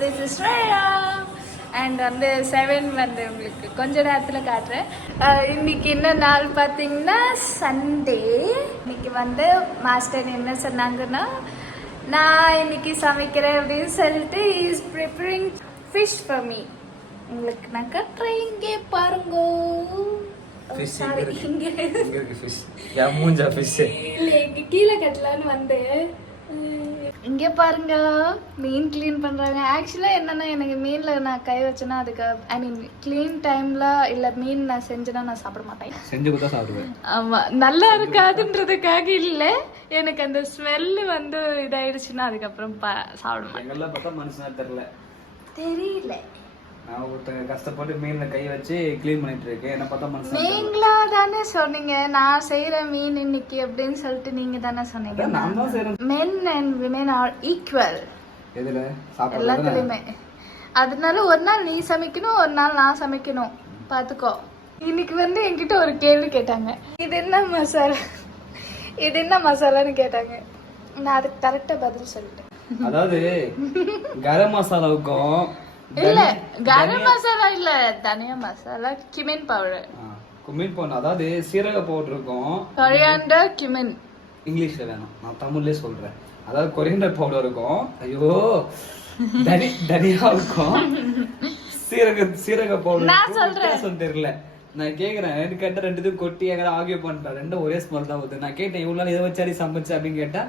This is Shreya and வந்து 7 வந்து உங்களுக்கு கொஞ்ச நேரத்தில் காட்டுறேன். இன்னைக்கு என்ன நாள் பார்த்தீங்கன்னா சண்டே. இன்னைக்கு வந்து மாஸ்டர் என்ன சொன்னாங்கன்னா நான் இன்னைக்கு சமைக்கிறேன் அப்படின்னு சொல்லிட்டு is preparing fish for me. உங்களுக்கு நான் கட்டுறேன், இங்கே பாருங்க. கீழே கட்டலான்னு வந்தேன். இங்க பாருங்க மீன் கிளீன் பண்றாங்க. ஆக்சுவலா என்னன்னா எனக்கு மீன்ல நான் கை வச்சேன்னா அதுக்கு ஐ மீன் கிளீன் டைம்ல இல்ல மீன் நான் செஞ்சேன்னா நான் சாப்பிட மாட்டேன். செஞ்சு கூட சாப்பிடுவேன். ஆமா, நல்லா இருக்காதுன்றதுக்காக இல்ல, எனக்கு அந்த ஸ்மெல் வந்து இதாயிடுச்சுன்னா அதுக்கப்புறம் சாப்பிட மாட்டேன். எங்கெல்லாம் பார்த்தா மனுஷனா தெரியல. நான் ஒருத்தங்க கஷ்டப்பட்டு மீன்ல கை வச்சு கிளீன் பண்ணிட்டு இருக்கேன். என்ன பார்த்தா மனுஷன். நீங்களா தானே சொன்னீங்க நான் செய்யற மீன் இன்னைக்கு அப்படின்னு சொல்லிட்டு. நீங்க தானே சொன்னீங்க. நான் தான் செய்றேன். men and women are equal. எதுல சாப்பிடுறது எல்லாத்துலயுமே. அதனால ஒரு நாள் நீ சமைக்கணும், ஒரு நாள் நான் சமைக்கணும். பாத்துக்கோ. இன்னைக்கு வந்து என்கிட்ட ஒரு கேள்வி கேட்டாங்க, இது என்ன மசாலா, இது என்ன மசாலான்னு கேட்டாங்க. நான் அதுக்கு கரெக்டா பதில் சொல்லிட்டேன். அதாவது கரம் மசாலாவுக்கும் இல்ல கரம் மசாலா இல்ல தனியா மசாலா, கிமின் பவுடர். குமின் பவுடர் அதாவது சீரக பவுடர் இருக்கும். கொரியாண்டர் கிமின் இங்கிலீஷ்ல வேணும், நான் தமிழ்லயே சொல்றேன். அதாவது கொரியாண்டர் பவுடர் இருக்கும், ஐயோ தனியா இருக்கும், சீரக பவுடர். நான் சொல்றேன் தெரியல. நான் கேக்குறேன், எனக்கு கேட்ட ரெண்டுத்தையும் கொட்டி எங்க ஆகிய பண்ணிட்டேன். ரெண்டும் ஒரே ஸ்மெல் தான் வருது. நான் கேட்டேன் இவ்வளவு நாள் இதை வச்சாடி சமைச்சு அப்படின்னு கேட்டா,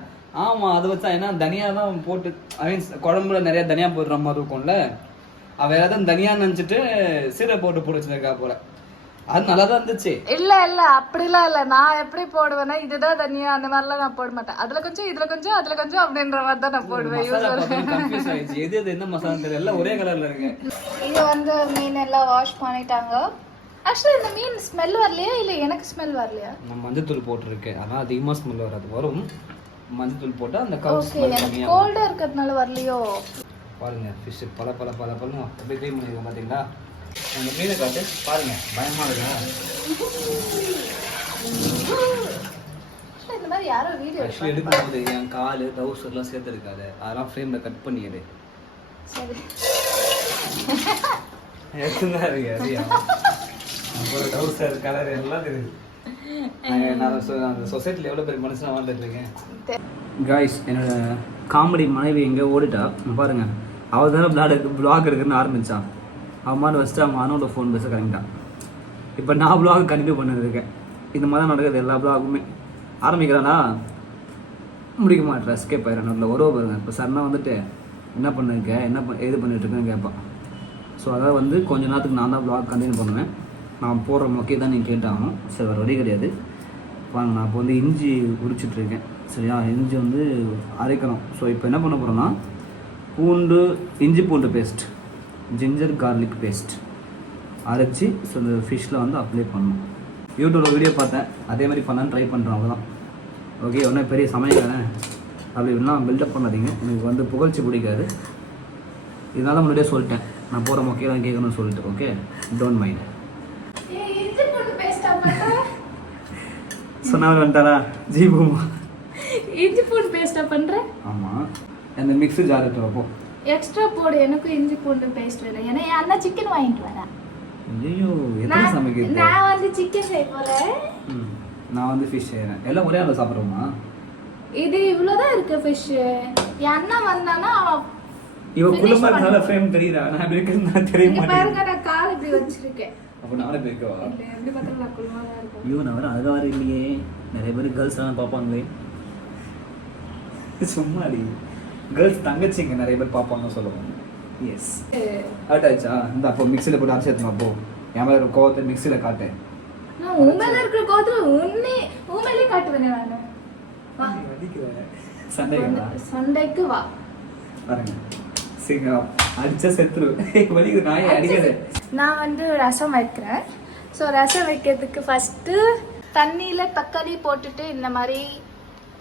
ஆமா அதை வச்சா ஏன்னா தனியா தான் போட்டு ஐ மீன் குழம்புல நிறைய தனியா போடுற மாதிரி இருக்கும்ல, அவ ஏதாவது தனியா நினைச்சிட்டு சீரை போட்டு வச்சிருக்கா போல. அது நல்லா தான் இருந்துச்சு. இல்ல இல்ல அப்படிலாம் இல்ல. நான் எப்படி போடுவேன்னா இதுதான் தனியா அந்த மாதிரிலாம் நான் போட மாட்டேன். அதுல கொஞ்சம் இதுல கொஞ்சம் அதுல கொஞ்சம் அப்படின்ற மாதிரி தான் நான் போடுவேன். எது எது என்ன மசாலா தெரியல, ஒரே கலர்ல இருக்கு. இங்க வந்து மீன் எல்லாம் வாஷ் பண்ணிட்டாங்க. ஆக்சுவலா இந்த மீன் ஸ்மெல் வரலையா இல்ல எனக்கு ஸ்மெல் வரலையா? நான் மஞ்சத்தூள் போட்டிருக்கேன், ஆனா அதிகமா ஸ்மெல் வராது. வரும் மஞ்சத்தூள் போட்டா அந்த எனக்கு கோல்டா இருக்கிறதுனால வரலையோ. பாருங்க ஃபிஷ் பல பல பல பல அப்படியே க்ளீன் பண்ணிருக்கோம் பாத்தீங்களா. அந்த மீனை காட்டு பாருங்க, பயமா இருக்கா? இந்த மாதிரி யாரோ வீடியோ ஆக்சுவலி எடுக்கும்போது என் கால் டவுசர் எல்லாம் சேர்த்து இருக்காது, அதெல்லாம் ஃப்ரேம்ல கட் பண்ணிடு. சரி எடுத்துதான் இருக்கு அதிகா டவுசர் கலர் எல்லாம் இருக்குது. நான் சொசைட்டில எவ்வளவு பேர் மனுஷனா வாழ்ந்துட்டு இருக்கேன். காய்ஸ், என்னோட காமெடி மனைவி எங்கே ஓடிட்டா பாருங்க. அவள் தானே பிளாக் எடுக்குன்னு ஆரம்பிச்சா. அவன் மாதிரி வச்சுட்டு அவங்க அண்ணோட ஃபோன் பேச கரெக்டான். இப்போ நான் பிளாக் கண்டினியூ பண்ணிருக்கேன். இந்த மாதிரி தான் நடக்குது எல்லா பிளாகுமே. ஆரம்பிக்கிறானா முடிக்க மாட்டேன், எஸ்கேப் ஆயிடுறேன். அதில் உறவு பாருங்க. இப்போ சரணா வந்துட்டு என்ன பண்ணிருக்க, எது பண்ணிட்டு இருக்கேன்னு கேட்பான். ஸோ அதாவது வந்து கொஞ்ச நேரத்துக்கு நான் தான் பிளாக் கண்டினியூ பண்ணுவேன். நான் போடுற மொக்கை தான் நீங்கள் கேட்டாகணும். சரி, வேறு வழி கிடையாது. பாருங்க, நான் இப்போ வந்து இஞ்சி உரிச்சிட்ருக்கேன். சரியா, இஞ்சி வந்து அரைக்கணும். ஸோ இப்போ என்ன பண்ண போகிறோன்னா இஞ்சி பூண்டு பேஸ்ட், ஜிஞ்சர் கார்லிக் பேஸ்ட் அரைச்சி ஸோ இந்த ஃபிஷ்ஷில் வந்து அப்ளை பண்ணணும். யூடியூப்பில் வீடியோ பார்த்தேன், அதே மாதிரி பண்ணான்னு ட்ரை பண்ணுறேன். அவ்வளோதான். ஓகே, ஒன்றும் பெரிய சமையல் அப்படி இப்படிலாம் பில்டப் பண்ணாதீங்க. எனக்கு வந்து புகழ்ச்சி பிடிக்காது. இதனால முன்னாடியே சொல்லிட்டேன், நான் போகிற மொக்கையெல்லாம் கேட்கணும்னு சொல்லிட்டு. Okay, don't mind. சொன்னாலும் வந்துட்டாரா ஜீபுமா, இஞ்சி பூண்டு பேஸ்டா பண்றேன். ஆமா, அந்த மிக்ஸி ஜார் எடுத்து வைப்போ. எக்ஸ்ட்ரா போடு, எனக்கு இஞ்சி பூண்டு பேஸ்ட் வேணும். ஏன்னா என் அண்ணா சிக்கன் வாங்கிட்டு வரேன். ஐயோ, எத்தனை சமைக்கிறது? நான் வந்து சிக்கன் செய்ய போறேன், நான் வந்து ஃபிஷ் செய்யறேன். எல்லாம் ஒரே ஆள சாப்பிடுறோமா? இது இவ்வளவுதான் இருக்கு ஃபிஷ். என் அண்ணா வந்தானா இவ குளமா நல்ல ஃப்ரேம் தெரியுதா? நான் இப்படி இருக்கேன்னு தெரிய மாட்டேங்குது. பாருங்க, நான் கால் இப்படி வச்சிருக்கேன். அப்ப நானே பேக்கவா? இல்ல, எப்படி பார்த்தாலும் நான் குளமா தான் இருக்கேன். ஐயோ, நான் வேற அழகா வர இல்லையே. நிறைய பேர் கேர்ள்ஸ் எல்லாம் பார்ப்பாங்களே. சும்மாடி கேர்ள்ஸ் தங்கச்சிங்க நிறைய பேர் பார்ப்பாங்க சொல்லுவாங்க. எஸ், ஹர்ட் ஆயிடுச்சா? இந்த அப்போ மிக்ஸியில் போட்டு அரைச்சி எடுத்துமா. அப்போ என் மேலே ஒரு கோவத்தை மிக்ஸியில் காட்டேன். நான் உன் மேல இருக்கிற கோவத்துல உன் மேலே காட்டுவேனே நான். சண்டைக்கு வா பாருங்க. அடிச்சா செத்துரு வலிக்குது, நாயை அடிக்கிறது. நான் வந்து ரசம் வைக்கிறேன். ஸோ ரசம் வைக்கிறதுக்கு ஃபஸ்ட்டு தண்ணியில் தக்காளி போட்டுட்டு இந்த மாதிரி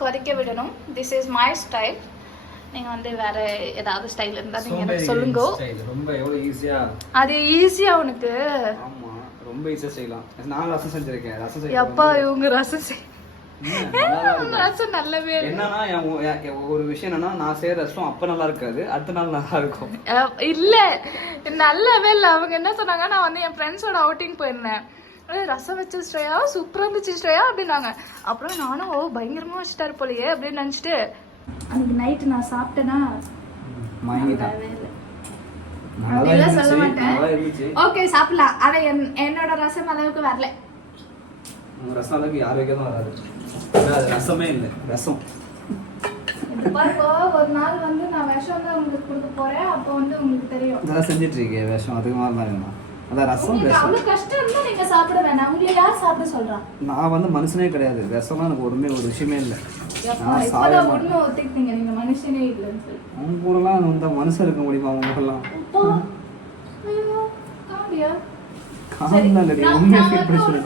கொதிக்க விடணும். This is my style. நீங்கள் வந்து வேற ஏதாவது ஸ்டைல் இருந்தால் நீங்கள் எனக்கு சொல்லுங்க. ரொம்ப எவ்வளோ ஈஸியா, அது ஈஸியா உனக்கு? ஆமாம், ரொம்ப ஈஸியாக செய்யலாம். நான் ரசம் செஞ்சிருக்கேன். ரசம் எப்பா இவங்க ரசம் ரசம் நல்லாவே என்னன்னா ஒரு விஷயம் என்னன்னா நான் செய்யற ரசம் அப்ப நல்லா இருக்காது, அடுத்த நாள் நல்லா இருக்கும். இல்ல நல்லாவே இல்ல. அவங்க என்ன சொன்னாங்க, நான் வந்து என் ஃப்ரெண்ட்ஸோட அவுட்டிங் போயிருந்தேன், ரசம் வச்சு ஸ்ரேயா சூப்பரா இருந்துச்சு ஸ்ரேயா அப்படின்னாங்க. அப்புறம் நானும் பயங்கரமா வச்சுட்டாரு போலயே அப்படின்னு நினைச்சிட்டு அன்னைக்கு நைட்டு நான் சாப்பிட்டேன்னா சொல்ல மாட்டேன். ஓகே சாப்பிடலாம், ஆனா என்னோட ரசம் அளவுக்கு வரல. ரசம் அளவுக்கு யார் வைக்கதான் வராது, அது ரசமே இல்லை ரசம். ஒரு நாள் வந்து நான் விஷம் தான் உங்களுக்கு கொடுக்க போறேன், அப்போ வந்து உங்களுக்கு தெரியும். அதான் செஞ்சுட்டு இருக்கேன் விஷம், அதுக்கு மாதிரி தான் வேணும். அதான் ரசம் அவ்வளவு கஷ்டம் இருந்தா நீங்க சாப்பிட வேணாம். உங்களை யார் சாப்பிட சொல்றா? நான் வந்து மனுஷனே கிடையாது, விஷம்லாம் எனக்கு ஒரு விஷயமே இல்லை. நான் சாப்பிட உண்மை ஒத்துக்கிட்டீங்க, நீங்க மனுஷனே இல்லைன்னு சொல்லி. அவங்க கூடலாம் இந்த மனுஷன் இருக்க முடியுமா? அவங்க கூடலாம்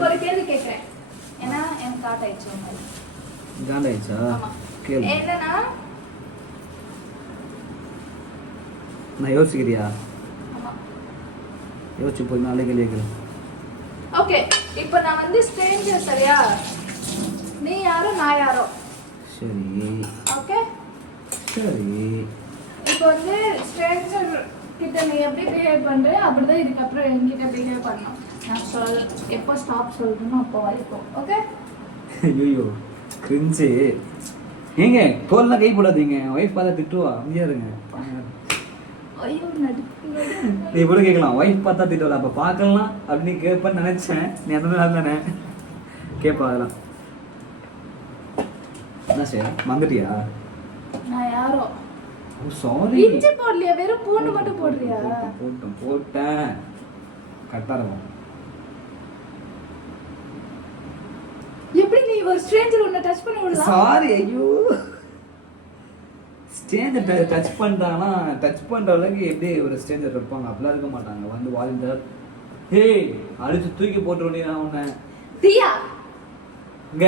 ஒரு கேள்வி கேட்கிறேன், ஏன்னா எனக்கு காட் ஆயிடுச்சு. என்னன்னா நான் யோசிக்கிறியா? யோசிச்சு போய் நாளைக்கு கேள்வி கேட்கிறேன். ஓகே, இப்போ நான் வந்து ஸ்ட்ரேஞ்சர் சரியா? நீ யாரோ நான் யாரோ. சரி ஓகே சரி. இப்போ வந்து ஸ்ட்ரேஞ்சர் கிட்ட நீ எப்படி பிஹேவ் பண்ற அப்படிதான் இதுக்கப்புறம் என்கிட்ட பிஹேவ் பண்ணணும். நான் எப்போ ஸ்டாப் சொல்றேனோ அப்போ வரைக்கும். ஓகே? ஐயோ கிரிஞ்சு. ஏங்க தோல்லாம் கை போடாதீங்க, ஒய்ஃப் பார்த்தா திட்டுவா, அமைதியா இருங்க. ஐயோ நீ கூட கேட்கலாம், ஒய்ஃப் பார்த்தா திட்டுவா, அப்போ பார்க்கலாம் அப்படின்னு கேட்பேன்னு நினைச்சேன். நீ அந்த மாதிரி தானே கேட்பா? அதெல்லாம் என்ன செய்ய வந்துட்டியா? நான் யாரோ? ஓ சாரி. இஞ்சி போடலையா, வெறும் பூண்டு மட்டும் போடுறியா? போட்டேன் கரெக்டா இருக்கும். எப்படி நீ ஒரு ஸ்ட்ரேஞ்சர் உன்னை டச் பண்ண விடலாம்? சாரி. ஐயோ ஸ்ட்ரேஞ்சர் டச் பண்ணிட்டாங்கன்னா டச் பண்ற அளவுக்கு எப்படி ஒரு ஸ்ட்ரேஞ்சர் இருப்பாங்க? அப்படிலாம் இருக்க மாட்டாங்க. வந்து வாலண்டியர் ஹே அடிச்சு தூக்கி போட்டுருவீங்க. நான் உன்னை தியா இங்க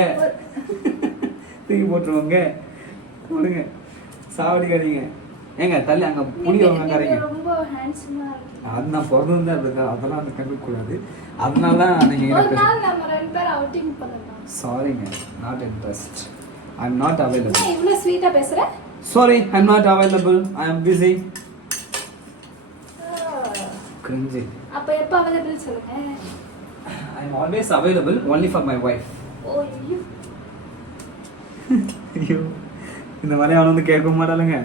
தூக்கி போட்டுருவாங்க. கொடுங்க சாவடிக்காதீங்க. ஏங்க தள்ளி அங்க புளியவங்க கரைங்க. ரொம்ப ஹேண்ட்ஸமா இருக்கு. அது நான் பிறந்தா இருக்கா, அதெல்லாம் அந்த கண்டுக்க கூடாது. அதனால நீங்க ஒரு நாள் நம்ம ரெண்டு பேரும் அவுட்டிங் பண்ணலாம். சாரிங்க, not interest. I am not available. நீ இவ்வளவு ஸ்வீட்டா பேசுற? Sorry, I am not available. I am busy. Cringey. அப்ப எப்ப அவைலபிள் சொல்லுங்க. I am always available only for my wife. ஓ ஐயோ. ஐயோ இந்த மாதிரி அவன் வந்து கேட்க மாட்டாளுங்க.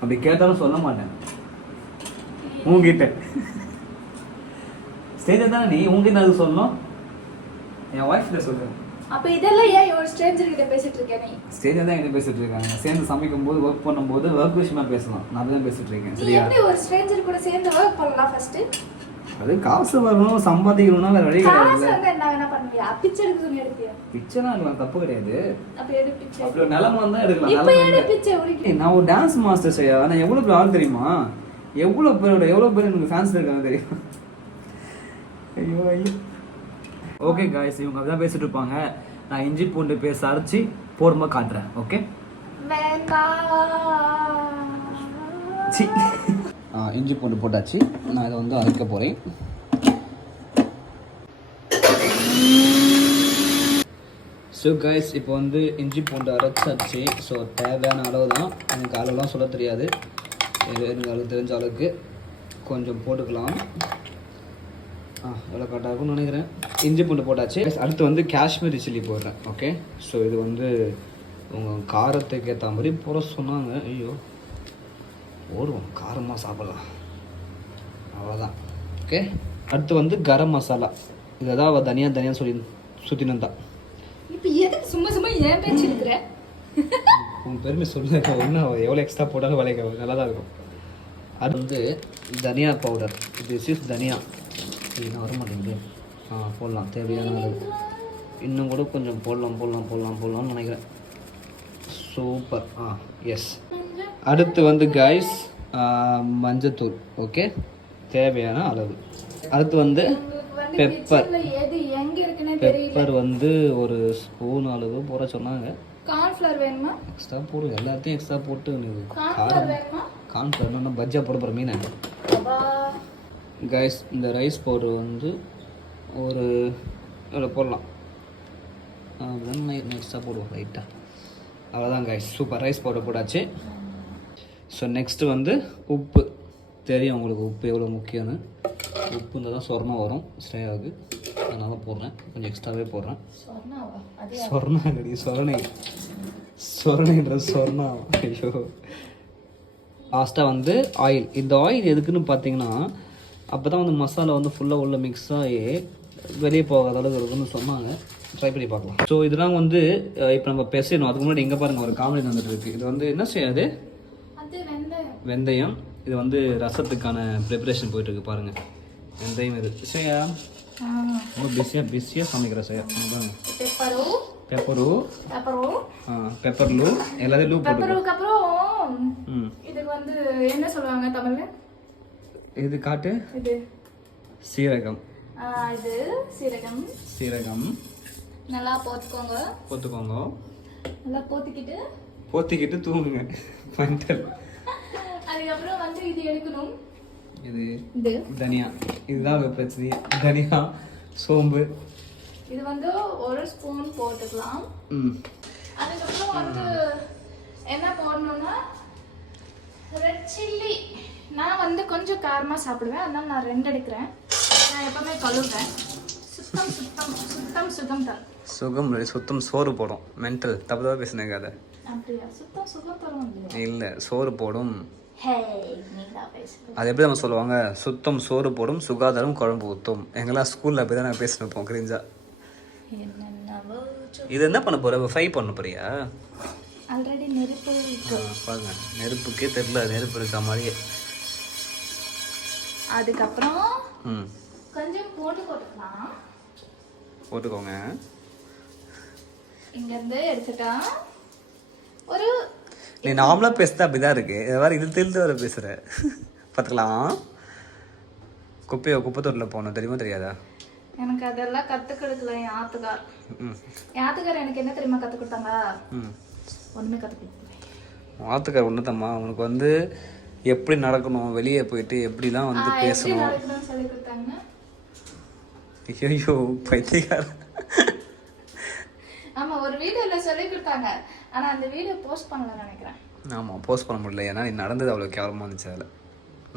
அப்படி கேட்டாலும் சொல்ல மாட்டேன் உங்ககிட்ட. ஸ்டேஜ் தானே நீ உங்ககிட்ட அது சொல்லணும், என் ஒய்ஃப்ல சொல்றேன். அப்ப இதெல்லாம் ஏன் ஒரு ஸ்ட்ரேஞ்சர் கிட்ட பேசிட்டு இருக்க நீ? ஸ்டேஜ் தான் என்கிட்ட பேசிட்டு இருக்காங்க. சேர்ந்து சமைக்கும் போது ஒர்க் பண்ணும்போது ஒர்க் விஷயமா பேசலாம். நான் தான் பேசிட்டு இருக்கேன். நீ சரியா? எப்படி ஒரு ஸ்ட்ரேஞ்சர் கூட சேர்ந்து ஒர்க் பண்ணலாம்? ஃபர்ஸ்ட் அது காசு வரணும், சம்பாதிக்கணும்னா வேற வழி காசு கிடையாது. வந்து என்ன பண்ணுவியா? பிச்சை எடுக்க சொல்லி எடுப்பியா? பிச்சைனா அது தப்பு கிடையாது. அப்ப எது பிச்சை? அப்படி ஒரு நிலைமை வந்தா எடுக்கலாம். இப்ப ஏன் பிச்சை உரிக்க? நான் ஒரு டான்ஸ் மாஸ்டர் செய்யா. நான் எவ்வளவு ஆள் தெரியுமா? எவ்வளவு பேர் எனக்கு ஃபேன்ஸ் இருக்காங்க தெரியுமா? ஐயோ ஐயோ. ஓகே காய்ஸ், இவங்க அப்படிதான் பேசிட்டு இருப்பாங்க. நான் இஞ்சி பூண்டு பேச அரைச்சி போர்மா காட்டுறேன். ஓகே சி இஞ்சி பூண்டு போட்டாச்சு. நான் இதை வந்து அரைக்க போகிறேன். ஸோ கைஸ், இப்போ வந்து இஞ்சி பூண்டு அரைச்சாச்சு. ஸோ தேவையான அளவு தான். எனக்கு அளவுலாம் சொல்ல தெரியாது, எனக்கு அளவு தெரிஞ்ச அளவுக்கு கொஞ்சம் போட்டுக்கலாம். எவ்வளோ கரெக்டாக இருக்கும்னு நினைக்கிறேன். இஞ்சி பூண்டு போட்டாச்சு. அடுத்து வந்து காஷ்மீரி சில்லி போடுறேன். ஓகே, ஸோ இது வந்து உங்கள் காரத்துக்கு ஏற்ற மாதிரி போட சொன்னாங்க. ஐயோ போடுவோம், காரமாக சாப்பிடலாம், அவ்வளோதான். ஓகே, அடுத்து வந்து கரம் மசாலா. இதை தான் தனியாக சொல்லி சுற்றினு தான். இப்போ எதுக்கு சும்மா சும்மா ஏன் பேச்சு இருக்கிற? உன் பெருமை சொல்லுங்க. ஒன்றும் எவ்வளோ எக்ஸ்ட்ரா போட்டாலும் விலைக்கு நல்லா தான் இருக்கும். அது வந்து தனியா பவுடர். திஸ் இஸ் தனியா. இது வர மாட்டேங்குது. போடலாம், தேவையான அளவு. இன்னும் கூட கொஞ்சம் போடலாம்னு நினைக்கிறேன். சூப்பர். எஸ். அடுத்து வந்து கைஸ் மஞ்சத்தூள். ஓகே, தேவையான அளவு. அடுத்து வந்து பெப்பர். பெப்பர் வந்து ஒரு ஸ்பூன் அளவு போட சொன்னாங்க. கார்ன்ஃப்ளவர் வேணுமா? எக்ஸ்ட்ரா போடு, எல்லாத்தையும் எக்ஸ்ட்ரா போட்டு. கார்ன்ஃப்ளவர் வேணுமா? கார்ன்ஃப்ளவர் பஜ்ஜா போட போகிற மீன். கைஸ், இந்த ரைஸ் பவுடர் வந்து ஒரு போடலாம். வெண்ணெய் எக்ஸ்ட்ரா போடுவோம் லைட்டாக. அவ்வளோதான் கைஸ், சூப்பர். ரைஸ் பவுடர் போட்டாச்சு. ஸோ நெக்ஸ்ட்டு வந்து உப்பு. தெரியும் உங்களுக்கு உப்பு எவ்வளோ முக்கியம்னு. உப்பு இருந்தால் தான் சொர்ணம் வரும் ஸ்ரேயாவுக்கு, அதனால போடுறேன், கொஞ்சம் எக்ஸ்ட்ராவே போடுறேன். சொர்ணா இல்லடி, சொரணைன்ற சொர்ணா. ஐயோ. லாஸ்ட்டாக வந்து ஆயில். இந்த ஆயில் எதுக்குன்னு பார்த்தீங்கன்னா அப்போ தான் வந்து மசாலா வந்து ஃபுல்லாக உள்ள மிக்ஸ் ஆகி வெளியே போகாத அளவுக்கு இருக்குன்னு சொன்னாங்க. ட்ரை பண்ணி பார்க்கலாம். ஸோ இதெல்லாம் வந்து இப்போ நம்ம பெசணும். அதுக்கு முன்னாடி எங்கே பாருங்கள் ஒரு காமெடி நடந்துட்டு இருக்குது. இது வந்து என்ன செய்யாது, வெந்தயம். இது வந்து ரசத்துக்கான ப்ரிப்பரேஷன் போயிட்டுருக்கு பாருங்கள். வெந்தயம் இது செய்யா ரொம்ப பிஸியாக சமைக்கிற செய்யா. பெப்பர்லூ எல்லாத்தையும் லூ போட்டு. இதுக்கு வந்து என்ன சொல்லுவாங்க தமிழ்ல? இது காட்டு. இது சீரகம். இது சீரகம். நல்லா போத்துக்கோங்க. நல்லா போத்திக்கிட்டு தூங்குங்க. அதுக்கப்புறம் வந்து இது எடுக்கணும். இது தனியா. இதுதான் பிரச்சனை. தனியா, சோம்பு. இது வந்து 1 ஸ்பூன் போட்டுக்கலாம். அதுக்கப்புறம் வந்து என்ன போடணும்னா ரெட் சில்லி. நான் வந்து கொஞ்சம் காரமாக சாப்பிடுவேன், அதனால நான் 2 எடுக்கிறேன். நான் எப்பவுமே கழுவுறேன். சுத்தம் சோறு போடும். மென்டல் தப்பு பேசுனேங்க. அதை அப்படியா? சுத்தம் தரும் இல்லை, சோறு போடும். அது எப்படி நம்ம சொல்லுவாங்க, சுத்தம் சோறு போடும், சுகாதாரம் குழம்பு ஊற்றும். எங்கெல்லாம் ஸ்கூலில் அப்படி தான் நான் பேசினிருப்போம் கிரிஞ்சா. இது என்ன பண்ண போற? ஃப்ரை பண்ண போறியா? ஆல்ரெடி நெருப்பு பாருங்க, நெருப்புக்கே தெரியல நெருப்பு இருக்க மாதிரியே. அதுக்கப்புறம் கொஞ்சம் போட்டுக்கோங்க. இங்கேருந்து எடுத்துட்டா ஒரு நீ நார்மலாக பேசுதா அப்படிதான் இருக்கு. இதை வேறு இழுத்து வர பேசுகிற பார்த்துக்கலாம். குப்பைத்தொட்டில் போகணும், தெரியுமா தெரியாதா? எனக்கு அதெல்லாம் கற்றுக் கொடுக்கல என் ஆத்துக்கார். எனக்கு என்ன தெரியுமா கற்றுக் கொடுத்தாங்க? ஒன்றுமே கற்றுக் கொடுக்கல. ஆத்துக்கார் ஒன்றுதாம்மா உனக்கு வந்து எப்படி நடக்கணும், வெளியே போயிட்டு எப்படிலாம் வந்து பேசணும் சொல்லி கொடுத்தாங்க. ஐயோ பைத்தியக்கார. ஆமா, ஒரு வீடியோவில் சொல்லி கொடுத்தாங்க. ஆனா அந்த வீடியோ போஸ்ட் பண்ணல நினைக்கிறேன். ஆமா, போஸ்ட் பண்ண முடியல. ஏன்னா நீ நடந்தது அவ்வளோ கேவலமாக இருந்துச்சு. அதில்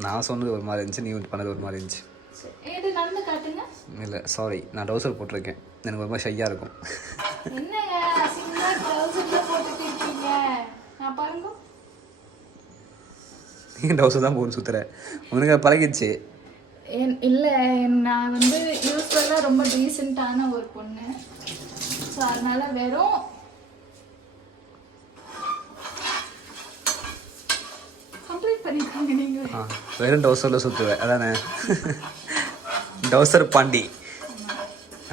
நான் சொன்னது ஒரு மாதிரி இருந்துச்சு, நீ பண்ணது ஒரு மாதிரி இருந்துச்சு. இது நடந்து காட்டுங்க. இல்லை சாரி, நான் டவுசர் போட்டிருக்கேன். எனக்கு ரொம்ப ஷையாக இருக்கும். என்னங்க அசிங்கமா டவுசர் போட்டுட்டு இருக்கீங்க? நான் பாருங்க. நீ டவுசர் தான் போட்டு சுற்றுற, உனக்கு பழகிடுச்சு. இல்லை, நான் வந்து யூஸ்வலாக ரொம்ப டீசெண்டான ஒரு பொண்ணு. ஸோ அதனால வெறும் வெறும் டவுசரில் சுற்றுவேன் அதானே? டவுசர் பாண்டி.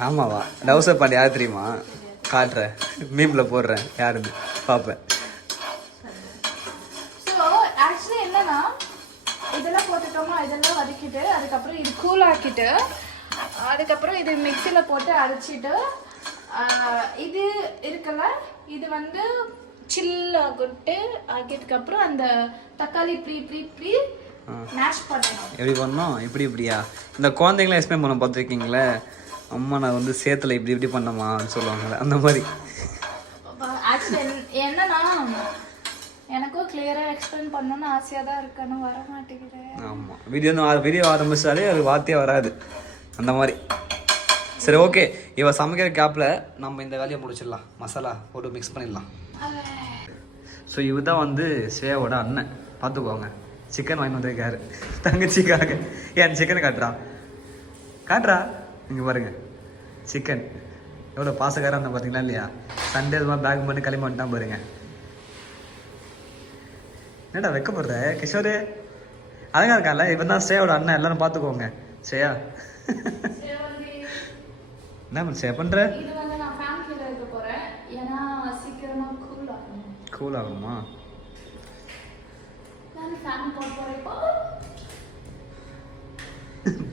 ஆமாவா? டவுசர் பாண்டி யார் தெரியுமா? காட்டுறேன், மீமில் போடுறேன், யாருன்னு பார்ப்பேன். ஸோ ஆக்சுவலி என்னன்னா இதெல்லாம் போட்டுட்டோமா, இதெல்லாம் வதக்கிட்டு அதுக்கப்புறம் இது கூல் ஆக்கிட்டு அதுக்கப்புறம் இது மிக்சியில் போட்டு அரைச்சிட்டு இது இருக்குல்ல, இது வந்து சில் ஆகிட்டதுக்கப்புறம் அந்த தக்காளி இப்படி மேஷ் பண்ணணும். எப்படி பண்ணோம்? இப்படியா? இந்த குழந்தைங்களாம் எக்ஸ்பிளைன் பண்ண பார்த்துருக்கீங்களே, அம்மா நான் வந்து சேத்துல இப்படி பண்ணமான்னு சொல்லுவாங்கள்ல, அந்த மாதிரி. ஆக்சுவலி என்னன்னா எனக்கும் கிளியராக எக்ஸ்பிளைன் பண்ணணும்னு ஆசையாக தான் இருக்கணும், வர மாட்டேங்குது. ஆமாம், வீடியோ ஆரம்பிச்சாலே அது வார்த்தையே வராது, அந்த மாதிரி. சரி ஓகே, இவ சமைக்கிற கேப்பில் நம்ம இந்த வேலையை முடிச்சிடலாம். மசாலா போட்டு மிக்ஸ் பண்ணிடலாம். ஸோ இவர் தான் வந்து ஸ்ரேயாவோட அண்ணன், பார்த்துக்கோங்க. சிக்கன் வாங்கி வந்திருக்காரு தங்கச்சிக்காக. ஏன் சிக்கனை காட்டுறா இங்கே பாருங்க. சிக்கன் எவ்வளோ பாசக்காராக இருந்தால் பார்த்தீங்களா இல்லையா? சண்டே இது மாதிரி பேக் பண்ணி கிளம்பி வந்துட்டான் பாருங்க. என்னடா வைக்கப்படுற கிஷோரு? அழகா இருக்கான்ல, இவன் தான் ஸ்ரேயாவோட அண்ணன். எல்லாரும் பார்த்துக்கோங்க. ஸ்ரேயா என்ன பண்ண பண்ற? இது வந்து நான் ஃபேன் கீழ வைக்க போறேன், ஏன்னா சீக்கிரமா கூல் ஆகுமா? நான் ஃபேன் போட போறேன்.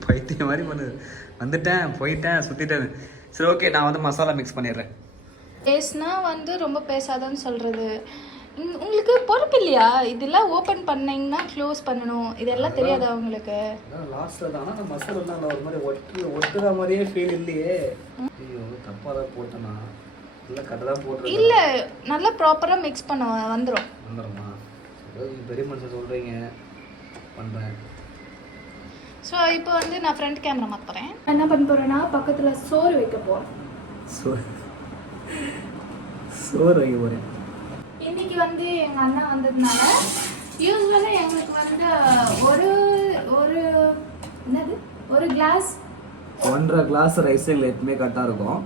பைத்தியம் மாதிரி பண்ணுது. வந்துட்டேன், போயிட்டேன், சுத்திட்டேன். சரி ஓகே, நான் வந்து மசாலா மிக்ஸ் பண்ணிடுறேன். பேசினா வந்து ரொம்ப பேசாதான்னு சொல்றது. உங்களுக்கு பொறுப்பு இல்லையா? இதெல்லாம் ஓப்பன் பண்ணீங்கன்னா க்ளோஸ் பண்ணணும், இதெல்லாம் தெரியாதா உங்களுக்கு? லாஸ்ட்டில் தான் அந்த மசாலா தான் ஒரு மாதிரி ஒட்டுற மாதிரியே ஃபீல் இல்லையே. ஐயோ தப்பாக தான் போட்டேன்னா. இல்லை கரெக்டாக தான் போட்டு இல்ல நல்லா ப்ராப்பரா மிக்ஸ் பண்ண வந்துரும். வந்துடுமா? பெரிய மனுஷன் சொல்கிறீங்க, பண்ணுறேன். ஸோ இப்போ வந்து நான் ஃப்ரண்ட் கேமரா மாற்றுறேன். என்ன பண்ண போறேன்னா பக்கத்துல சோறு வைக்க போறேன். சோறு வைக்க போகிறேன். இன்னைக்கு வந்து எங்க அண்ணா வந்ததுனால யூஸ்வலாக எங்களுக்கு வந்து ஒரு ஒரு என்னது ஒரு கிளாஸ் 1.5 கிளாஸ் ரைஸ் எங்களுக்கு எப்பவுமே கரெக்டாக இருக்கும்.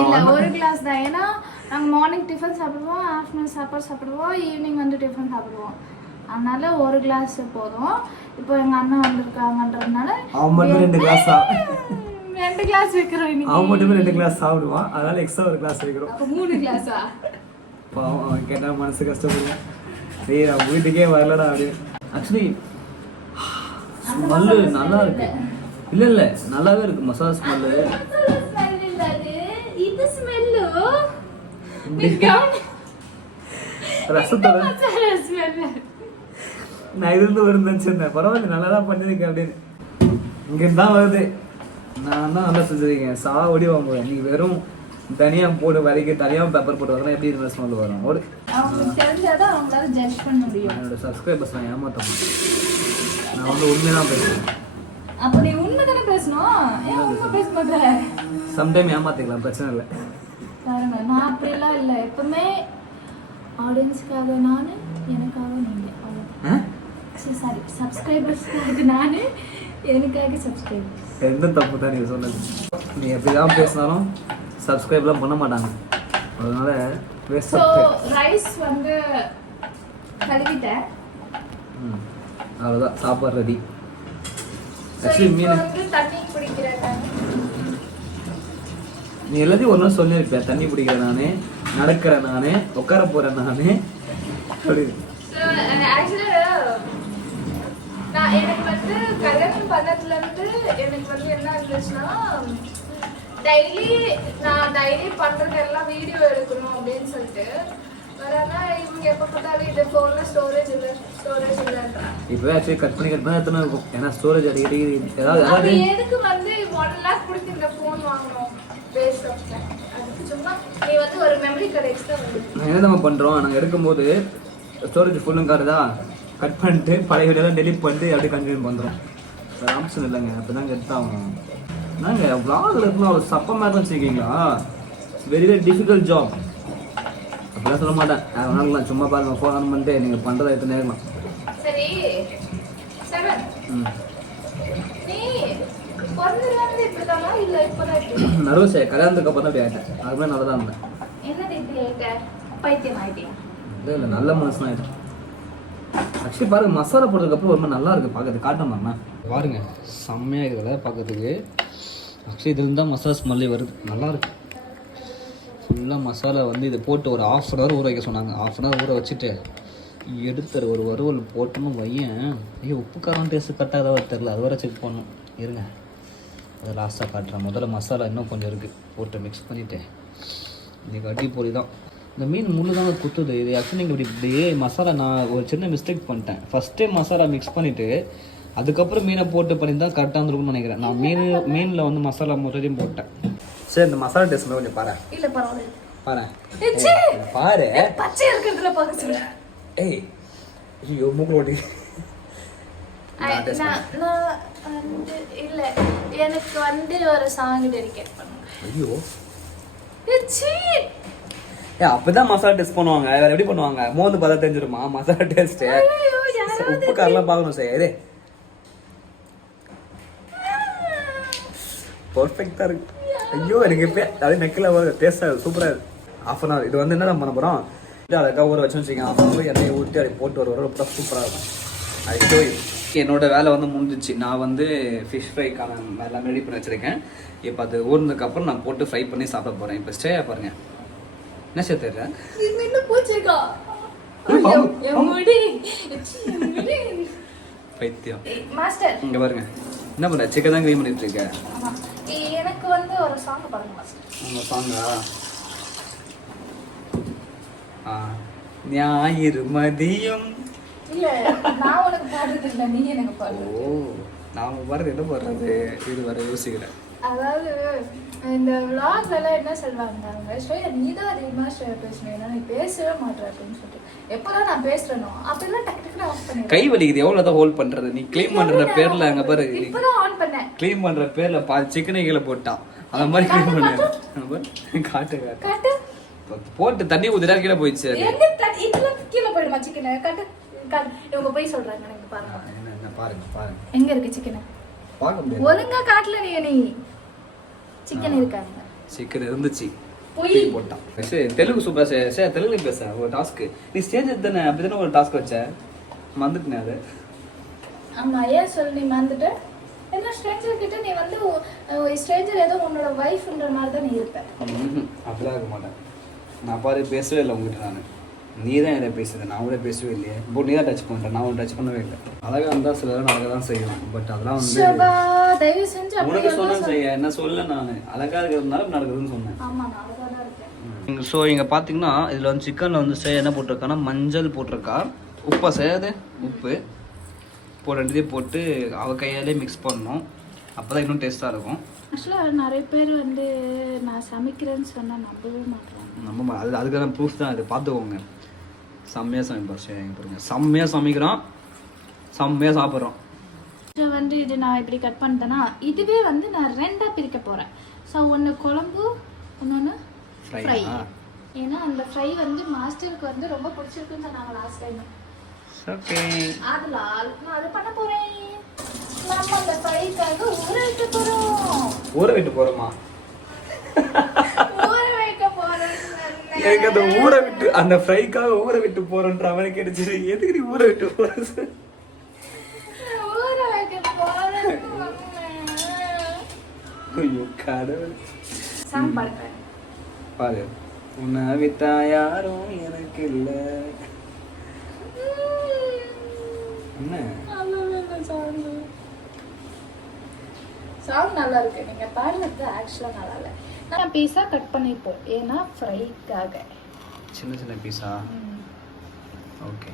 இல்லை ஒரு கிளாஸ் தான். ஏன்னா நாங்கள் மார்னிங் டிஃபன் சாப்பிடுவோம், ஆஃப்டர்நூன் சாப்பாடு சாப்பிடுவோம், ஈவினிங் வந்து டிஃபன் சாப்பிடுவோம். அதனால ஒரு கிளாஸ் போதும். இப்போ எங்கள் அண்ணன் வந்திருக்காங்கன்றதுனால அவன் மட்டும் 2 கிளாஸ் 2 கிளாஸ் வைக்கிறோம் இன்னைக்கு. அவன் மட்டுமே 2 கிளாஸ் சாப்பிடுவான், அதனால எக்ஸ்ட்ரா ஒரு கிளாஸ் வைக்கிறோம். அப்போ 3 கிளாஸா? பாவம் அவன் கேட்டால் மனசு கஷ்டப்படுவேன். டேய் நான் வீட்டுக்கே வரலடா அப்படின்னு. ஆக்சுவலி ஸ்மெல்லு நல்லா இருக்கு. இல்லை இல்லை நல்லாவே இருக்கு மசாலா ஸ்மெல்லு. இது ஸ்மெல்லு ரசத்தோட நான் இருந்து வருதுன்னு வச்சிருந்தேன். பரவாயில்ல நல்லா தான் பண்ணிருக்கேன் அப்படின்னு. இங்கிருந்து தான் வருது. நான் தான் நல்லா செஞ்சிருக்கேன். சாவடி வாங்குவேன். நீ வெறும் தனியா போட்டு வரைக்கும் தனியாக பேப்பர் போட்டு வரலாம், எப்படி இருந்தால் ஸ்மெல் வரும். ஒரு அவங்களுக்கு தெரிஞ்சாதான் அவங்களால ஜட்ஜ் பண்ண முடியும். என்னோட சப்ஸ்கிரைபர்ஸ் நான் ஏமாற்ற மாட்டேன். நான் வந்து உண்மையாக பேசுவேன். அப்போ நீ உண்மை தானே பேசணும். ஏன் உண்மை பேச மாட்டேன்? சம்டைம் ஏமாத்திக்கலாம், பிரச்சனை இல்லை. பாருங்க நான் அப்படிலாம் இல்லை. எப்பவுமே ஆடியன்ஸ்க்காக நான், எனக்காக நீங்கள். சாரி சப்ஸ்கிரைபர்ஸ்க்காக நான், எனக்காக சப்ஸ்கிரைபர்ஸ். எந்த தப்பு தான் நீங்கள் சொன்னது. நீ எப்படி தான் பேசினாலும் சப்ஸ்கிரைப்லாம் பண்ண மாட்டாங்க. அதனால ஸோ ரைஸ் வந்து கழுவிட்டேன். அவ்வளோதான், சாப்பாடு ரெடி. தண்ணி குடிக்கிறேன். நீ எல்லாத்தையும் ஒரு நாள் சொல்லியிருப்பேன். தண்ணி பிடிக்கிறேன் நானே, நடக்கிறேன் நானே, உட்கார போறேன் நானே அப்படி. நான் எனக்கு வந்து கல்யாணம் பண்ணதுல இருந்து எனக்கு வந்து என்ன இருந்துச்சுன்னா, டெய்லி பண்றதெல்லாம் வீடியோ எடுக்கணும் அப்படின்னு சொல்லிட்டு வரனா இவங்க எப்ப பார்த்தாலும் இது போன்ல ஸ்டோரேஜ் இல்லைன்றாங்க. இப்போ ஆக்சுவலி கட் பண்ணி எத்தனை இருக்கும். ஏன்னா ஸ்டோரேஜ் அடிக்கடி ஏதாவது எதுக்கு வந்து 1 lakh கொடுத்து இந்த போன் வாங்கணும்? Waste of time. அதுக்கு சும்மா நீ வந்து ஒரு மெமரி கார்டு எக்ஸ்ட்ரா நாங்கள் என்ன நம்ம பண்ணுறோம், நாங்கள் எடுக்கும்போது ஸ்டோரேஜ் ஃபுல்லும் கார்டு கட் பண்ணிட்டு பழைய வீடியோலாம் டெலிட் பண்ணிட்டு அப்படியே கண்டினியூ பண்ணுறோம். வேறு ஆப்ஷன் இல்லைங்க. அப்போ தாங்க எடுத்தாகணும். நாங்கள் விளாகில் இருக்கணும். அவ்வளோ சப்ப மாதிரி வச்சுருக்கீங்களா? Very very difficult job. அப்படிலாம் சொல்ல மாட்டேன். வேணாலும் சும்மா பாருங்க, ஃபோன் ஆன் பண்ணிட்டு நீங்கள் பண்ணுறதை எடுத்து நேரலாம். சரி நர்வஸ் கல்யாணத்துக்கு அப்புறம் தான் அப்படி ஆகிட்டேன். அதுமாதிரி நல்லா தான் இருந்தேன். இல்லை நல்ல மனசு தான் ஆகிட்டேன். ஆக்சுவலி பாருங்க, மசாலா போட்டதுக்கப்புறம் ரொம்ப நல்லா இருக்குது பார்க்கறதுக்கு. காட்டமாண்ணா பாருங்க, செம்மையாக இருக்குதுல்ல பார்க்கறதுக்கு. ஆக்சுவலி இதுலேருந்து தான் மசாலா ஸ்மெல்லே வருது. நல்லா இருக்கு. ஃபுல்லாக மசாலா வந்து இதை போட்டு ஒரு 1/2 hour ஊற வைக்க சொன்னாங்க. 1/2 hour ஊற வச்சுட்டு எடுத்துரு ஒரு வறுவல் போட்டணும் வையன். ஐயோ உப்பு காரம் டேஸ்ட்டு கட்டாதவா தெரில, அது வரை செக் பண்ணணும். இருங்க, அதை லாஸ்ட்டாக காட்டுறேன். முதல்ல மசாலா இன்னும் கொஞ்சம் இருக்குது, போட்டு மிக்ஸ் பண்ணிவிட்டு இன்றைக்கி அடிப்பொடி தான். இந்த மீன் முள்ளு தான் குத்துது. இது ஆக்சுவலி நீங்கள் இப்படியே மசாலா நான் ஒரு சின்ன மிஸ்டேக் பண்ணிட்டேன். ஃபஸ்ட்டே மசாலா மிக்ஸ் பண்ணிவிட்டு அதுக்கப்புறம் மீனை போட்டு பண்ணி தான் கரெக்டாக இருந்திருக்கும்னு நினைக்கிறேன். நான் மீனில் வந்து மசாலா முதலையும் போட்டேன். சரி, இந்த மசாலா டேஸ்ட் கொஞ்சம் பாரு. இல்லை பரவாயில்ல, பாரு பாரு. பச்சை இருக்கிறதுல பார்க்க சொல்லுங்கள். ஏய் ஐயோ மூக்கு ஓட்டி. இல்லை எனக்கு வந்து ஒரு சாங் டெடிகேட் பண்ணுங்க. ஐயோ அப்பதான் மசாலா டேஸ்ட் பண்ணுவாங்க. வேற எப்படி பண்ணுவாங்க? மோந்து பார்த்தா தெரிஞ்சிருமா மசாலா டேஸ்ட்? உப்பு காரெல்லாம் பார்க்கணும். சரி பர்ஃபெக்டா இருக்கு. ஐயோ எனக்கு இப்போ அது நெக்கில் டேஸ்டாக இருக்குது, சூப்பராக இருக்குது. 1/2 hour இது வந்து என்ன பண்ண போகிறோம், அழகாக ஊற வச்சு வச்சுக்கோங்க. 1/2 hour எண்ணெயை ஊற்றி அதை போட்டு ஒரு ரொம்ப சூப்பராக இருக்கும். அது போய் என்னோட வேலை வந்து முடிஞ்சிச்சு. நான் வந்து ஃபிஷ் ஃப்ரைக்கான எல்லாம் ரெடி பண்ணி வச்சுருக்கேன். இப்போ அது ஊறினதுக்கப்புறம் நான் போட்டு ஃப்ரை பண்ணி சாப்பிட போகிறேன். இப்போ ஸ்டேயா பாருங்க, என்ன சார் தெரியல பைத்தியம். மாஸ்டர் இங்கே பாருங்க, என்ன பண்ணுற சிக்கன் தான் க்ளீன் பண்ணிட்டு இருக்கேன். எனக்கு வந்து ஒரு சாங் பாருங்க மாஸ்டர். உங்கள் சாங்கா? ஞாயிறு மதியம். இல்ல நான் உனக்கு பாடுறது இல்லை, நீ எனக்கு பாடு. ஓ நான் பாடுறது என்ன பாடுறது? இது வர யோசிக்கிறேன். அதாவது இந்த விளாக்லாம் என்ன சொல்லுவாங்க அவங்க ஸ்ரேயா நீ தான் அதிகமாக ஸ்ரேயா பேசணும் நீ பேசவே மாட்டேன் அப்படின்னு சொல்லிட்டு எப்போதான் நான் பேசுறேனோ அப்பெல்லாம் டக்கு டக்குனு ஆஃப் பண்ணி கை வலிக்குது எவ்வளோ தான் ஹோல்ட் பண்ணுறது நீ க்ளீன் பண்ணுற பேரில் அங்கே பாரு இப்போதான் ஆன் பண்ணேன் க்ளீன் பண்ணுற பேரில் சிக்கனைகளை போட்டான் அந்த மாதிரி க்ளீன் பண்ண காட்டு காட்டு போட்டு தண்ணி ஊற்றிட்டா கீழே போயிடுச்சு இதெல்லாம் கீழே போயிடுமா சிக்கனை காட்டு காட்டு இவங்க போய் சொல்றாங்க எனக்கு பாருங்க பாருங்க எங்க இருக்கு சிக்கனை பார்க்க முடியாது ஒழுங்கா காட்டல நீ சிக்கன் இருக்காங்க சிக்கன் இருந்துச்சு போய் போட்டான் தெலுங்கு சூப்பரா சே தெலுங்கு பேச ஒரு டாஸ்க் நீ ஸ்டேஜ் தானே அப்படிதானே ஒரு டாஸ்க் வச்ச மறந்துட்டேன் அது ஆமா ஏன் சொல்லி நீ மறந்துட்ட என்ன ஸ்ட்ரேஞ்சர் கிட்ட நீ வந்து ஸ்ட்ரேஞ்சர் ஏதோ உன்னோட வைஃப்ன்ற மாதிரி தான் நீ இருப்ப அப்படிலாம் இருக்க மாட்டேன் நான் பாரு பேசவே இல்லை உங்ககிட்ட நான் நீ தான் என்ன பேசுது நான் கூட பேசவே இல்லையே இப்போ நீ தான் டச் பண்ணுறேன் நான் உன் டச் பண்ணவே இல்லை அழகாக இருந்தால் சில நேரம் நடக்க தான் செய்யும் பட் அதெல்லாம் வந்து தயவு செஞ்சு உனக்கு சொன்னேன் செய்ய என்ன சொல்ல நான் அழகாக இருக்கிறதுனால நடக்குதுன்னு சொன்னேன் ஆமா நான் அழகா தான் இருக்கேன் ஸோ இங்கே பார்த்தீங்கன்னா இதில் வந்து சிக்கனில் வந்து என்ன போட்டிருக்கான்னா மஞ்சள் போட்டிருக்கா உப்பை செய்யாது உப்பு இப்போ ரெண்டுத்தையும் போட்டு அவள் கையாலே மிக்ஸ் பண்ணணும் அப்போ தான் இன்னும் டேஸ்ட்டாக இருக்கும் ஆக்சுவலாக நிறைய பேர் வந்து நான் சமைக்கிறேன்னு சொன்னால் நம்பவே மாட்டேறாங்க அதுக்கான ப்ரூஃப் தான் இது பார்த்துக்கோங்க செம்மையாக சமைப்போம் சரி பாருங்க செம்மையாக சமைக்கிறோம் செம்மையாக சாப்பிட்றோம் இதை வந்து இது நான் இப்படி கட் பண்ணிட்டேன்னா இதுவே வந்து நான் ரெண்டாக பிரிக்க போகிறேன் ஸோ ஒன்று குழம்பு இன்னொன்று ஃப்ரை ஏன்னா அந்த ஃப்ரை வந்து மாஸ்டருக்கு வந்து ரொம்ப பிடிச்சிருக்குன்னு சொன்னாங்க லாஸ்ட் டைம் ஓகே அதனால் நான் அது பண்ண போகிறேன் நம்ம அந்த ஃப்ரைக்காக ஊற வைக்க போகிறோம் ஊற விட்டு போகிறோமா ஊற வைக்க போகிறேன் எனக்கு அந்த ஊற விட்டு அந்த ஃப்ரைக்காக ஊற விட்டு போறேன்ற அவனுக்கு கிடைச்சது எதுக்கு நீ ஊற விட்டு போற ஊற வைக்க போகிறேன் ஐயோ கடவுள் சாங் பாடுறேன் பாரு உன்னை விட்டா யாரும் எனக்கு இல்லை என்ன சாங் நல்லா இருக்கு நீங்க பாடுறது ஆக்சுவலா நல்லா இல்லை நான் பீஸா கட் பண்ணிப்போம் ஏன்னா ஃப்ரைக்காக சின்ன சின்ன பீஸா ஓகே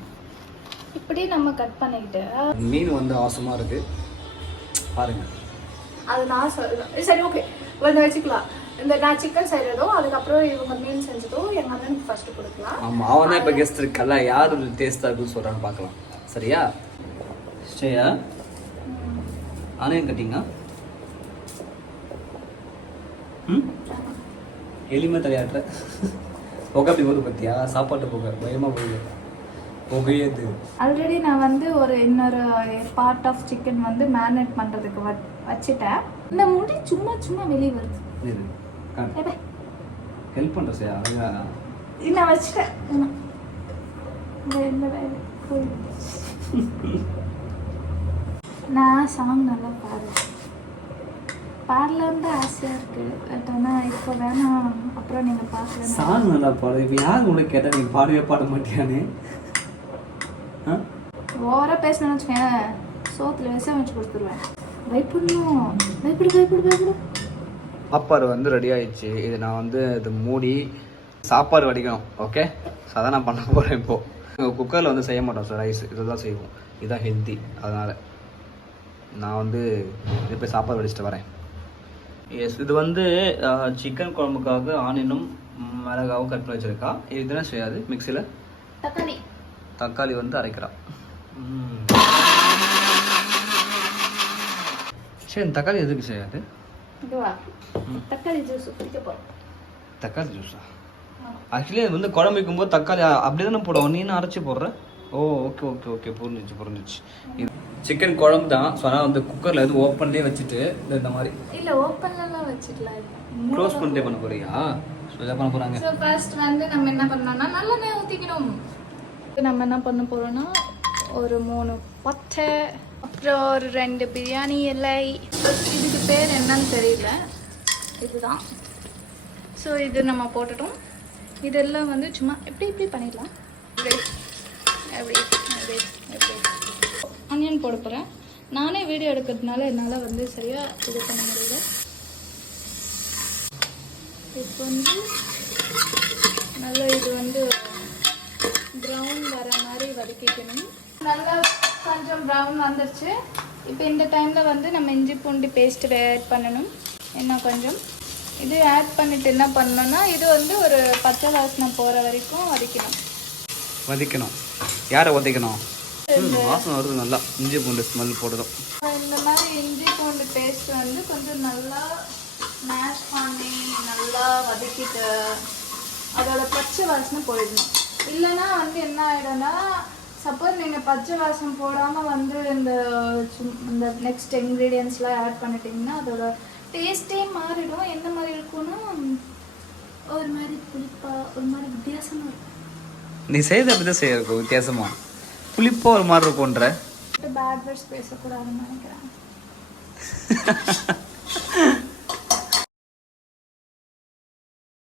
இப்படி நம்ம கட் பண்ணிக்கிட்டு மீன் வந்து அவசரமா இருக்கு பாருங்க அது நான் சொல்றேன் சரி ஓகே வந்து வச்சுக்கலாம் இந்த நான் சிக்கன் செய்யறதும் அதுக்கப்புறம் இவங்க மீன் செஞ்சதும் எங்க அண்ணனுக்கு ஃபர்ஸ்ட் கொடுக்கலாம் ஆமா அவன் தான் இப்ப கெஸ்ட் இருக்கல யார் டேஸ்டா இருக்குன்னு சொல்றான்னு பார்க்கலாம் சரியா ஸ்ரேயா ஆனையும் கட்டிங்க எளிமை தலையாட்டுற புகை அப்படி போது பத்தியா சாப்பாட்டு புகை பயமா போகுது புகையது ஆல்ரெடி நான் வந்து ஒரு இன்னொரு பார்ட் ஆஃப் சிக்கன் வந்து மேரினேட் பண்றதுக்கு வச்சுட்டேன் இந்த முடி சும்மா சும்மா வெளியே வருது ஹெல்ப் பண்ற சார் அழகா நான் வச்சுட்டேன் நான் சாங் நல்லா பாடலான்னு ஆசையாக இருக்குது பட் ஆனால் இப்போ வேணாம் அப்புறம் நீங்கள் பார்க்கலாம் சாங் நல்லா பாடு இப்போ யார் உனக்கு கேட்டால் நீ பாடவே பாட மாட்டியானே ஓவராக பேசணும்னு வச்சுக்கேன் சோத்தில் விஷம் வச்சு கொடுத்துருவேன் பயப்படணும் பயப்படு சாப்பாடு வந்து ரெடி ஆயிடுச்சு இது நான் வந்து இது மூடி சாப்பாடு வடிக்கணும் ஓகே ஸோ அதான் நான் பண்ண போகிறேன் இப்போது குக்கரில் வந்து செய்ய மாட்டோம் சார் ரைஸ் இதை தான் செய்வோம் இதுதான் ஹெல்த்தி அதனால் நான் வந்து இது போய் சாப்பாடு வடிச்சிட்டு வரேன் எஸ் இது வந்து சிக்கன் குழம்புக்காக ஆனியனும் மிளகாவும் கட் பண்ணி வச்சுருக்கா இது தானே செய்யாது மிக்சியில் தக்காளி வந்து அரைக்கிறான் சரி தக்காளி எதுக்கு செய்யாது தக்காளி ஜூஸ் குடிக்க போகிறோம் தக்காளி ஜூஸா ஆக்சுவலி அது வந்து குழம்பு வைக்கும்போது தக்காளி அப்படி தானே போடுவோம் நீ அரைச்சி போடுற ஓ ஓகே ஓகே ஓகே புரிஞ்சிச்சு இது சிக்கன் குழம்பு தான் ஸோ ஆனால் வந்து குக்கரில் வந்து ஓப்பன்லேயே வச்சுட்டு இந்த மாதிரி இல்லை ஓப்பன்லாம் வச்சுக்கலாம் க்ளோஸ் பண்ணிட்டே பண்ண போறியா ஸோ இதை பண்ண போகிறாங்க ஸோ ஃபர்ஸ்ட் வந்து நம்ம என்ன பண்ணோம்னா நல்லெண்ணெய் ஊற்றிக்கணும் நம்ம என்ன பண்ண போகிறோம்னா ஒரு 3 பட்டை அப்புறம் ஒரு 2 பிரியாணி இலை இதுக்கு பேர் என்னன்னு தெரியல இதுதான் ஸோ இது நம்ம போட்டுட்டோம் இதெல்லாம் வந்து சும்மா எப்படி பண்ணிடலாம் எப்படி ஆனியன் போட போகிறேன் நானே வீடியோ எடுக்கிறதுனால என்னால் வந்து சரியாக இது பண்ண முடியல இப்போ வந்து நல்லா இது வந்து ப்ரௌன் வர மாதிரி வதக்கிக்கணும் நல்லா கொஞ்சம் ப்ரௌன் வந்துருச்சு இப்போ இந்த டைமில் வந்து நம்ம இஞ்சி பூண்டு பேஸ்ட்டு ஆட் பண்ணணும் இன்னும் கொஞ்சம் இது ஆட் பண்ணிட்டு என்ன பண்ணணும்னா இது வந்து ஒரு பச்சை வாசனை போகிற வரைக்கும் வதக்கணும். யாரை வதக்கணும்? வாசனை வருது நல்லா. இஞ்சி பூண்டு ஸ்மெல் போடுறோம். இந்த மாதிரி இஞ்சி பூண்டு பேஸ்ட் வந்து கொஞ்சம் நல்லா மேஷ் பண்ணி நல்லா வதக்கிட்டு அதோட பச்சை வாசனை போயிடணும். இல்லைன்னா வந்து என்ன ஆகிடும்னா சப்போஸ் நீங்கள் பச்சை வாசனை போடாமல் வந்து இந்த நெக்ஸ்ட் இன்க்ரீடியன்ஸ்லாம் ஆட் பண்ணிட்டீங்கன்னா அதோட டேஸ்ட்டே மாறிடும். எந்த மாதிரி இருக்கும்னா ஒரு மாதிரி புளிப்பா ஒரு மாதிரி வித்தியாசமாக இருக்கும். நீ செய்த அப்படி தான் செய்ய வித்தியாசமா புளிப்பா ஒரு மாதிரி இருக்கும்ன்ற பேட் வேர்ட்ஸ் பேசக்கூடாதுன்னு நினைக்கிறேன்.